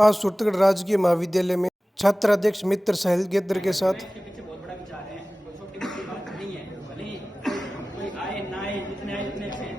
आज सूरतगढ़ राजकीय महाविद्यालय में छात्राध्यक्ष मित्र साहिल गेद्र के साथ पीछे बहुत बड़ा विचार है, कोई छोटी मोटी बात नहीं है। भले ही कोई आए ना आए, जितने आए उतने अच्छे हैं।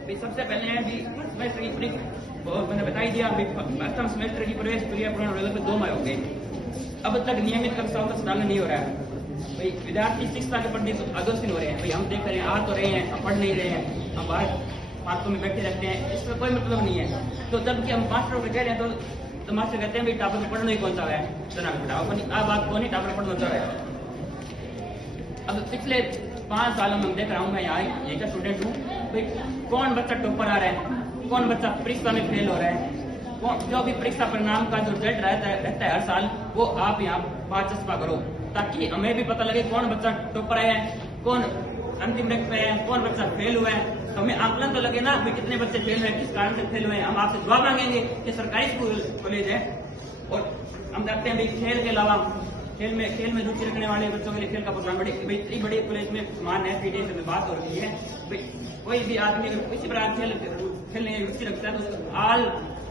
भाई सबसे पहले है जी सेमेस्टर की परीक्षा, मैंने बता ही दिया। प्रथम सेमेस्टर की प्रवेश प्रक्रिया पूर्ण होने में 2 माह हो गए, अब तक नियमित कक्षाओं का संचालन नहीं हो रहा है। भाई विद्यार्थी शिक्षा के प्रति अग्रसर हो रहे हैं। भाई हम देख रहे हैं, आ तो रहे हैं, हम पढ़ नहीं रहे हैं, हम बाहर पार्कों में बैठे रहते हैं, इसका कोई मतलब नहीं है। तो जबकि हम मास्टरों को कह रहे हैं तो मास्टर कहते हैं भाई टापर में पढ़ना ही कौन सा है, जना बेटा आप बात कौन ही टापर पढ़ना चाह रहे हैं। अब पिछले 5 सालों में देख रहा हूँ, मैं यहाँ यही का स्टूडेंट हूँ। भाई कौन बच्चा टॉपर आ रहा है, कौन बच्चा परीक्षा में फेल हो रहा है, कौन जो भी परीक्षा परिणाम का जो रिजल्ट रहता है हर साल, वो आप यहाँ बात चस्पा करो, ताकि हमें भी पता लगे कौन बच्चा टॉपर है, कौन अंतिम रैंक पे है, कौन बच्चा फेल हुआ है। तो हमें आकलन तो लगे ना भाई कितने बच्चे फेल हुए, किस कारण से फेल हुए। हम आपसे जवाब मांगेंगे कि सरकारी स्कूल कॉलेज है और हम जानते हैं भाई खेल के अलावा खेल में रुचि रखने वाले बच्चों के लिए खेल का प्रोग्राम इतनी बड़ी कॉलेज में समान है। पीटीए से बात हो रही है, भाई कोई भी आदमी अगर किसी प्रकार खेलने में रुचि रखता है तो आल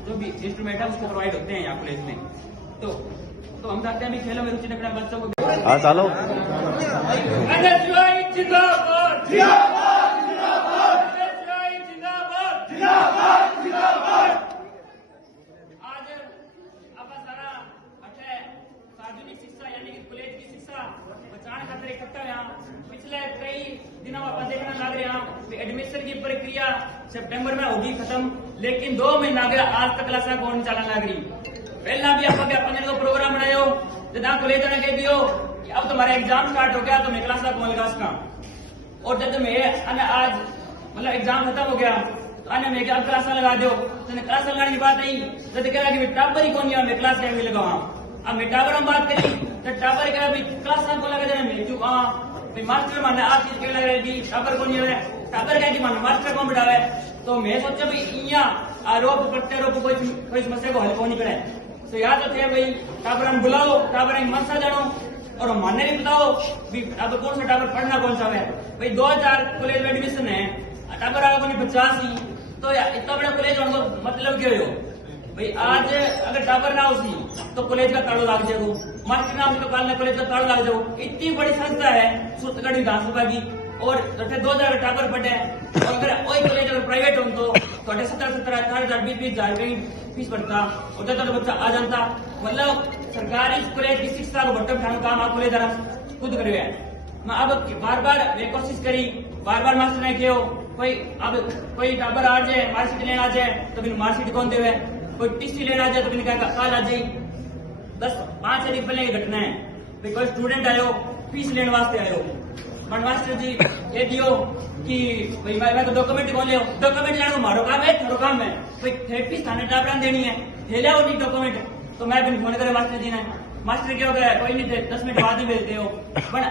जो भी इंस्ट्रूमेंट है उसको प्रोवाइड होते हैं यहाँ कॉलेज में। तो हम चाहते हैं खेलों में रुचि रखने वाले बच्चों को चलो पिछले कई दिनों आप देखना लग रहे हैं एडमिशन की प्रक्रिया सितंबर में होगी खत्म, लेकिन 2 महीना गया आज तक क्लासा कौन चला लग रही। पहला भी आप 15 को प्रोग्राम बनायो जब कॉलेज ने कह दियो कि अब तुम्हारा एग्जाम स्टार्ट हो गया तो मैं क्लासा कौन लगा उसका। और जब मैं आज मतलब एग्जाम खत्म हो गया तो आने में क्या क्लासा लगा दो, तो क्लास लगाने की बात आई जब कह रहा कि टापर ही कौन है, मैं क्लास क्या लगाऊंगा। अब मैं टापर हम बात करी तो टापर कह क्लास को लगा देना मैं चुका मास्टर माने आप चीज कह रहे कि टापर कौन है, टापर कह कि माने मास्टर कौन बिठावे। तो मैं सोचा भाई यहाँ आरोप प्रत्यारोप कोई समस्या को हल कौन नहीं करे। तो याद रखे भाई टापर हम बुलाओ, टापर हम मनसा जानो और माने भी बताओ अब कौन सा टापर पढ़ना कौन सा है। भाई 2000 कॉलेज में एडमिशन है, टापर आगे 85, तो इतना बड़ा कॉलेज होने का मतलब क्या हो भाई। आज अगर टापर ना होती तो कॉलेज का ताड़ो लाग जाएगा, मास्टर ना होती तो काल कॉलेज का ताड़ो लाग जाएगा। इतनी बड़ी संस्था है सूरतगढ़ विधानसभा की और 2000 टापर पढ़े और अगर वही कॉलेज अगर प्राइवेट हो तो 70,000 18,000 20,000 की फीस पड़ता और तो बच्चा आ जाता। मतलब सरकारी कॉलेज की शिक्षा को बट्टा उठाने काम आप कॉलेज खुद करे है। मैं अब बार वे कोशिश करी, बार मास्टर ने कहो कोई टापर आ जाए मार्कशीट लेना आ जाए तो फिर मार्कशीट कौन देवे, कोई टीसी लेना आ जाए तो फिर काल आ जाए। 5 दिन पहले की घटना है, कोई स्टूडेंट आयो फीस लेने वास्ते आयो, मास्टर जी ये दियो कि भाई मैं तो डॉक्यूमेंट कौन ले, डॉक्यूमेंट लेना मारो काम है, थारो काम है, भाई फीस थाने टापरा देनी है, ले आओ नहीं डॉक्यूमेंट। तो मैं फिर फोन करे मास्टर जी ने, मास्टर क्या हो गया कोई नहीं 10 मिनट बाद ही भेजते हो। पण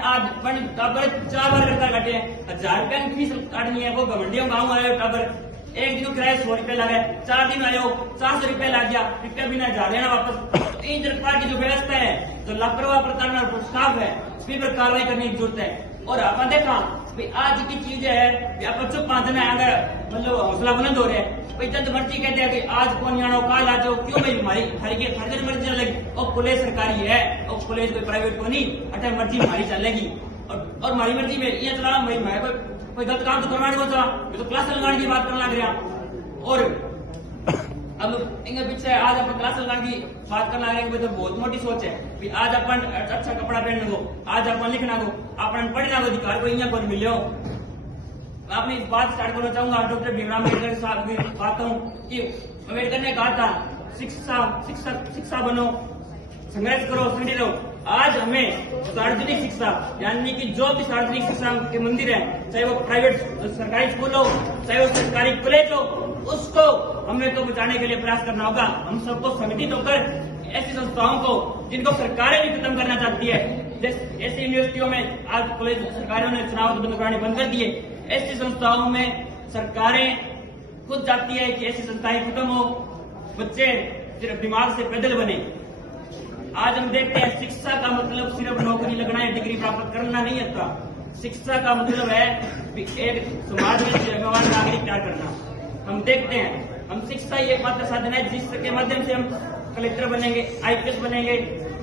टापर 4 बार करता काटे 1000 रुपया की फीस काटनी है, वो घमंडियों गाँव आयो टापर एक दिन किराया 100 रुपया लगे, 4 दिन आयो 400 रुपया लग गया, रुपया बिना जा लेना वापस। इन सरकार की जो व्यवस्था है जो लापरवाह प्रकार स्टाफ है इस पर कार्रवाई करने की जरूरत है। और अपन देखा आज की चीज है आप चुप 5 दिन मतलब हौसला बुलंद हो रहे हैं भाई, जब मर्जी कहते हैं कि आज कौन आना काल आ जाओ, क्यों भाई हमारी हर मर्जी चलेगी। और कॉलेज सरकारी है और कॉलेज कोई प्राइवेट को नहीं, अटल मर्जी हमारी चलेगी और हमारी मर्जी में ये चला भाई मैं कोई गलत काम तो करवाने को था, मैं तो क्लास लगाने की बात करने लग रहा। और अब इनके पीछे आज अपन क्लास लगाने की बात करना है तो बहुत मोटी सोच है। आज अपन अच्छा कपड़ा पहनने को, आज अपन लिखना को, अपन पढ़ना को अधिकार को यहाँ कौन मिले हो। मैं अपनी बात स्टार्ट करना चाहूंगा डॉक्टर भीमराव अम्बेडकर साहब की बात कहूँ कि अम्बेडकर ने कहा था शिक्षा बनो, संघर्ष करो, संगठित रहो। आज हमें सार्वजनिक शिक्षा यानी कि जो भी सार्वजनिक शिक्षा के मंदिर है, चाहे वो प्राइवेट सरकारी स्कूल हो चाहे वो सरकारी कॉलेज हो, उसको हमें तो बचाने के लिए प्रयास करना होगा। हम सबको संगठित होकर ऐसी संस्थाओं को जिनको सरकारें भी खत्म करना चाहती है, ऐसी यूनिवर्सिटियों में आज कॉलेज सरकारों ने चुनाव बंद कराने बंद कर दिए, ऐसी संस्थाओं में सरकारें खुद चाहती है कि ऐसी संस्थाएं खत्म हो, बच्चे सिर्फ दिमाग से पैदल बने। आज हम देखते हैं शिक्षा का मतलब सिर्फ नौकरी लगना है, डिग्री प्राप्त करना नहीं होता। शिक्षा का मतलब है एक समाज में जगवान नागरिक तैयार करना। हम देखते हैं हम शिक्षा ये एकमात्र साधन है जिसके माध्यम से हम कलेक्टर बनेंगे, IPS बनेंगे,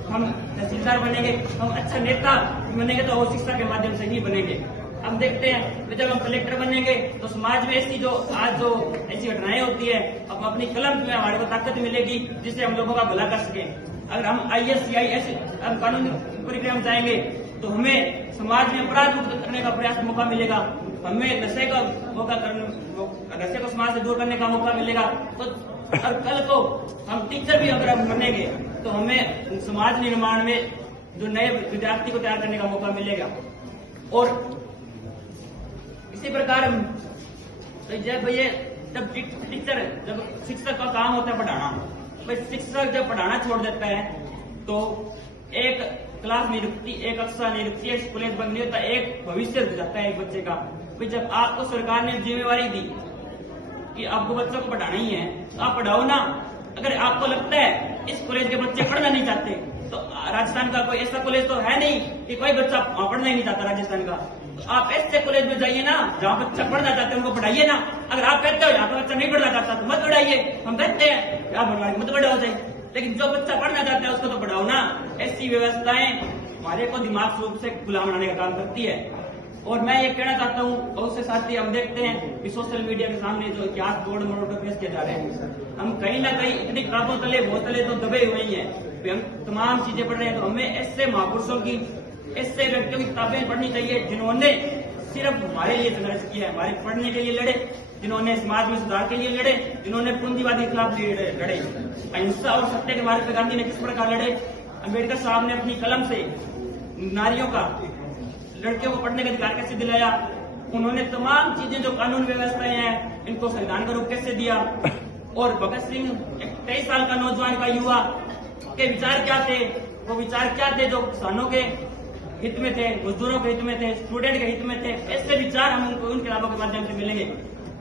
हम तहसीलदार बनेंगे, हम अच्छा नेता बनेंगे तो वो शिक्षा के माध्यम से ही बनेंगे। अब देखते हैं जब हम कलेक्टर बनेंगे तो समाज में ऐसी जो आज जो ऐसी घटनाएं होती है, अब अपनी कलम में हमारे को ताकत मिलेगी जिससे हम लोगों का भला कर सके। अगर हम IAS, CIS हम कानूनी प्रक्रिया में जाएंगे तो हमें समाज में अपराध मुक्त करने का प्रयास मौका मिलेगा, हमें नशे को समाज से दूर करने का मौका मिलेगा। तो और कल को हम टीचर भी अगर हम बनेंगे तो हमें समाज निर्माण में जो नए विद्यार्थी को तैयार करने का मौका मिलेगा। और इसी प्रकार जब टीचर, जब शिक्षक का काम होता है पढ़ाना, भाई शिक्षक जब पढ़ाना छोड़ देता है तो एक क्लास नहीं रुकती, एक कक्षा नहीं रुकती, एक कॉलेज बंद नहीं होता, एक भविष्य रुक जाता है एक बच्चे का। भाई जब आपको सरकार ने जिम्मेवारी दी कि आपको बच्चों को पढ़ाना ही है तो आप पढ़ाओ ना। अगर आपको लगता है इस कॉलेज के बच्चे पढ़ना नहीं चाहते तो राजस्थान का कोई ऐसा कॉलेज तो है नहीं कि कोई बच्चा पढ़ना ही नहीं चाहता राजस्थान का, तो आप ऐसे कॉलेज में जाइए ना जहाँ बच्चा पढ़ना चाहते हैं उनको पढ़ाइए ना। अगर आप कहते हो यहाँ पर बच्चा नहीं पढ़ना चाहता तो मत पढ़ाइए, हम कहते हैं आप मत पढ़ाओ जाए, लेकिन जो बच्चा पढ़ना चाहता है उसको तो पढ़ाओ ना। ऐसी व्यवस्थाएं हमारे को दिमाग रूप से खुला बनाने का काम करती है। और मैं ये कहना चाहता हूँ, बहुत से साथी हम देखते हैं कि सोशल मीडिया के सामने जो इतिहास तोड़ मरोड़ कर पेश किए जा रहे हैं, हम कहीं ना कहीं इतनी किताबों तले बोतले तो दबे हुए ही हैं, हम तमाम चीजें पढ़ रहे हैं। तो हमें ऐसे महापुरुषों की, ऐसे व्यक्तियों की किताबें पढ़नी चाहिए जिन्होंने सिर्फ हमारे लिए संघर्ष किया है, हमारे पढ़ने के लिए लड़े, जिन्होंने समाज में सुधार के लिए लड़े, जिन्होंने पूंजीवादी के खिलाफ लड़े, अहिंसा और सत्य के मार्ग पे गांधी ने किस प्रकार लड़े, अम्बेडकर साहब ने अपनी कलम से नारियों का, लड़कियों को पढ़ने का अधिकार कैसे दिलाया, उन्होंने तमाम चीजें जो कानून व्यवस्थाएं हैं इनको संविधान का रूप कैसे दिया। और भगत सिंह एक 23 साल का नौजवान का युवा के विचार क्या थे, वो विचार क्या थे जो किसानों के हित में थे, मजदूरों के हित में थे, स्टूडेंट के हित में थे, ऐसे विचार हम उनको उन किताबों के माध्यम से मिलेंगे।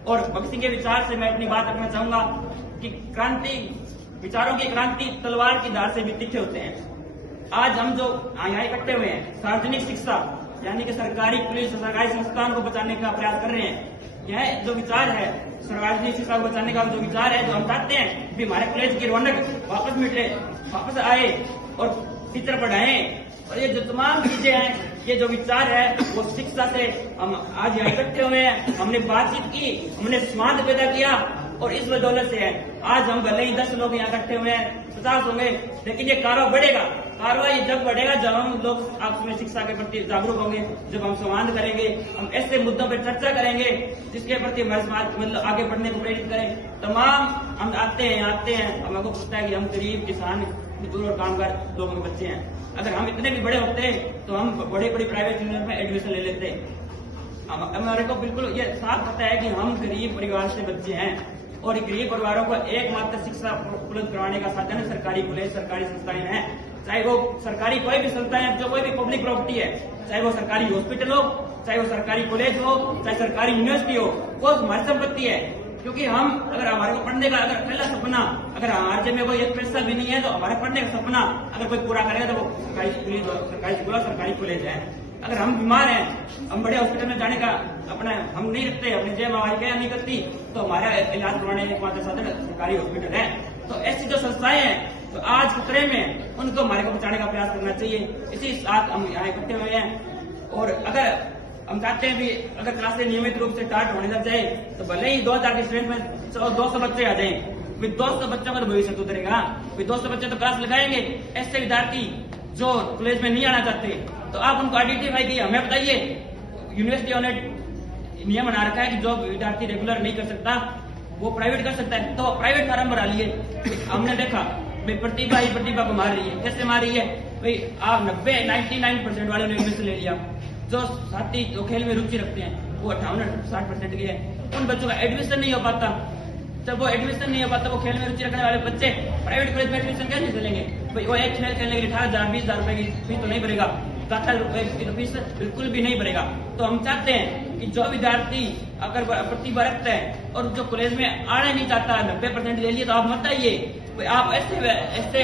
और भगत सिंह के विचार से मैं अपनी बात रखना चाहूंगा कि क्रांति, विचारों की क्रांति तलवार की धार से भी तीखे होते हैं। आज हम जो यहाँ इकट्ठे हुए हैं, सार्वजनिक शिक्षा यानी कि सरकारी पुलिस, सरकारी संस्थान को बचाने का प्रयास कर रहे हैं। यह जो विचार है सार्वजनिक शिक्षा को बचाने का जो विचार है, जो हम चाहते हैं कि हमारे कॉलेज की रौनक वापस मिटे, वापस आए और टीचर पढ़ाएं, और ये जो तमाम चीजें हैं, ये जो विचार है वो शिक्षा से हम आज यहाँ इकट्ठे हुए हैं, हमने बातचीत की, हमने समाज पैदा किया और इस बदौलत से है आज हम भले ही 10 लोग यहाँ इकट्ठे हुए हैं, 50 होंगे, लेकिन ये कार्रवाई बढ़ेगा। कार्रवाई जब बढ़ेगा जब हम लोग आपस में शिक्षा के प्रति जागरूक होंगे, जब हम संवाद करेंगे, हम ऐसे मुद्दों पर चर्चा करेंगे जिसके प्रति हमारे समाज मतलब आगे बढ़ने को प्रेरित करें। तमाम हम आते हैं, हमको पता है कि हम गरीब, किसान, मजदूर और कामगार लोगों के बच्चे हैं। अगर हम इतने भी बड़े होते तो हम बड़ी प्राइवेट यूनिवर्सिटी में एडमिशन ले लेते। हमारे को बिल्कुल ये साफ पता है कि हम गरीब परिवार से बच्चे हैं और गरीब परिवारों को एकमात्र शिक्षा उपलब्ध करवाने का साधन सरकारी कॉलेज, सरकारी संस्थाएं हैं, चाहे वो सरकारी कोई भी संस्था है, जो कोई भी पब्लिक प्रॉपर्टी है, चाहे वो सरकारी हॉस्पिटल हो, चाहे वो सरकारी कॉलेज हो, चाहे सरकारी यूनिवर्सिटी हो, वो हमारी संपत्ति है। क्योंकि हम अगर हमारे को पढ़ने का अगर पहला सपना, अगर हमारे जेब में कोई एक पैसा भी नहीं है तो हमारे पढ़ने का सपना अगर कोई पूरा करेगा तो वो सरकारी स्कूल, सरकारी कॉलेज है। अगर हम बीमार हैं, हम बड़े हॉस्पिटल में जाने का अपना हम नहीं रखते, अपनी जेब हमारी क्या नहीं करती, तो हमारा इलाज करवाने का एकमात्र साधन सरकारी हॉस्पिटल है। तो ऐसी जो संस्थाएं हैं तो आज खतरे में, उनको हमारे को बचाने का प्रयास करना चाहिए। इसी साथ हम यहाँ इकट्ठे हुए हैं। और अगर हम चाहते हैं भी अगर क्लासें नियमित रूप से स्टार्ट होने लग जाए तो भले ही 2000 के स्टूडेंट में 200 बच्चे आ जाए, 200 बच्चों का तो भविष्य उतरेगा, 200 बच्चे तो क्लास लगाएंगे। ऐसे विद्यार्थी जो कॉलेज में नहीं आना चाहते तो आप उनको आइडेंटिफाई किए, हमें बताइए। यूनिवर्सिटियों ने नियम बना रखा है कि जो विद्यार्थी रेगुलर नहीं कर सकता वो प्राइवेट कर सकता है, तो प्राइवेट फार्म भरा लिए। हमने देखा भाई प्रतिभा ही प्रतिभा को मार रही है। कैसे मार रही है भाई? आप 99% वाले ने एडमिशन ले लिया, जो साथी जो खेल में रुचि रखते हैं वो 58-60% के हैं, उन बच्चों का एडमिशन नहीं हो पाता। जब वो एडमिशन नहीं हो पाता, वो खेल में रुचि रखने वाले बच्चे प्राइवेट कॉलेज में एडमिशन कैसे चलेंगे भाई? वो एक खेल खेलने के लिए 18,000-20,000 रुपए की फीस तो नहीं भरेगा, 7,000 रुपए की फीस बिल्कुल भी नहीं भरेगा। तो हम चाहते हैं कि जो विद्यार्थी अगर प्रतिभा रखता है और जो कॉलेज में आना नहीं चाहता, 90% ले लिए, तो आप मत आइए। आप ऐसे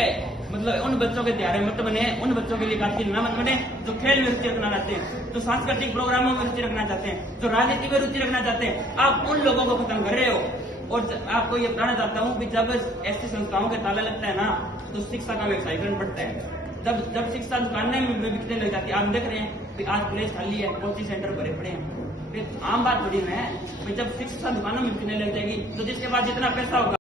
मतलब उन बच्चों के त्यारे मत बने, उन बच्चों के लिए कातिल ना मत बने जो खेल में रुचि रखना चाहते हैं, जो सांस्कृतिक प्रोग्रामों में रुचि रखना चाहते हैं, जो राजनीति में रुचि रखना चाहते हैं। आप उन लोगों को खत्म कर रहे हो। और आपको ये बताना चाहता हूँ कि जब ऐसी संस्थाओं के ताला लगता है ना तो शिक्षा का व्यवसायीकरण बढ़ता है। जब शिक्षा दुकानें में बिकने लग जाती है, आप देख रहे हैं कि आज प्लेस खाली है, कोचिंग सेंटर भरे पड़े हैं। फिर आम बात थोड़ी है कि जब शिक्षा दुकानों में बिकने लग जाएगी तो जिसके पास जितना पैसा होगा